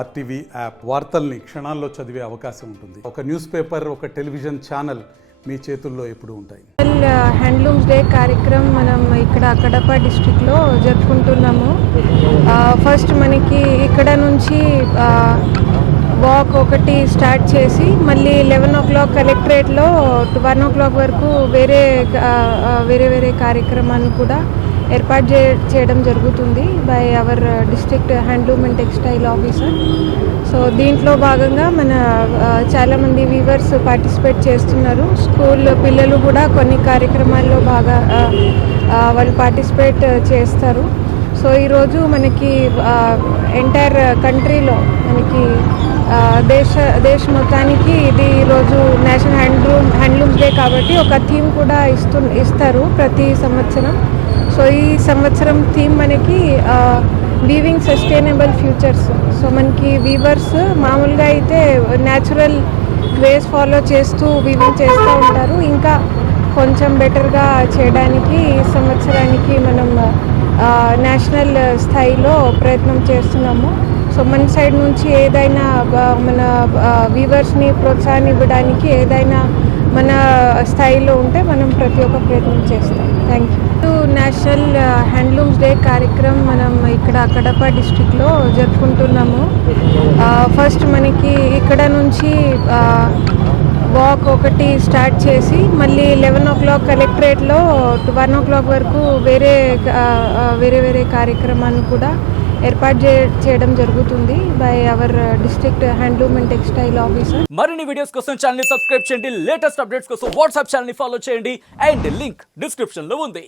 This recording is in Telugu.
ఆర్టీవీ యాప్ వార్తల్ని క్షణాల్లో చదివే అవకాశం ఉంటుంది. ఒక న్యూస్ పేపర్, ఒక టెలివిజన్ ఛానల్ మీ చేతుల్లో ఎప్పుడూ ఉంటాయి. హ్యాండ్లూమ్స్ డే కార్యక్రమం మనం ఇక్కడ కడప డిస్ట్రిక్ట్లో జరుపుకుంటున్నాము. ఫస్ట్ మనకి ఇక్కడ నుంచి వాక్ ఒకటి స్టార్ట్ చేసి మళ్ళీ 11 o'clock కలెక్టరేట్లో 1 o'clock వరకు వేరే కార్యక్రమాన్ని కూడా ఏర్పాటు చేయడం జరుగుతుంది by our district handloom and textile officer. So దీంట్లో భాగంగా మన చాలామంది వీవర్స్ పార్టిసిపేట్ చేస్తున్నారు. స్కూల్ పిల్లలు కూడా కొన్ని కార్యక్రమాల్లో బాగా వాళ్ళు పార్టిసిపేట్ చేస్తారు. సో ఈరోజు మనకి ఎంటైర్ కంట్రీలో మనకి దేశ మొత్తానికి ఇది ఈరోజు నేషనల్ హ్యాండ్లూమ్స్ డే కాబట్టి ఒక థీమ్ కూడా ఇస్తారు ప్రతి సంవత్సరం. సో ఈ సంవత్సరం థీమ్ మనకి వీవింగ్ సస్టైనబుల్ ఫ్యూచర్స్. సో మనకి వీవర్స్ మామూలుగా అయితే న్యాచురల్ వేస్ ఫాలో చేస్తూ వీవింగ్ చేస్తూ ఉంటారు. ఇంకా కొంచెం బెటర్గా చేయడానికి ఈ సంవత్సరానికి మనం నేషనల్ స్థాయిలో ప్రయత్నం చేస్తున్నాము. సో మన సైడ్ నుంచి ఏదైనా మన వీవర్స్ని ప్రోత్సాహం ఇవ్వడానికి ఏదైనా మన స్థాయిలో ఉంటే మనం ప్రతి ఒక్క ప్రయత్నం చేస్తాం. Thank you. National handlooms day కార్యక్రమం మనం ఇక్కడ కడప డిస్ట్రిక్ట్లో జరుపుకుంటున్నాము. ఫస్ట్ మనకి ఇక్కడ నుంచి వాక్ ఒకటి స్టార్ట్ చేసి మళ్ళీ 11 o'clock కలెక్టరేట్లో 1 o'clock వరకు వేరే కార్యక్రమాన్ని కూడా ఏర్పాటు చేయడం జరుగుతుంది by our district handloom and textile officer. మరిన్ని వీడియోస్ కోసం ఛానల్ ని సబ్స్క్రైబ్ చేయండి. లేటెస్ట్ అప్డేట్స్ కోసం వాట్సాప్ ఛానల్ ని ఫాలో చేయండి. అండ్ లింక్ డిస్క్రిప్షన్ లో ఉంది.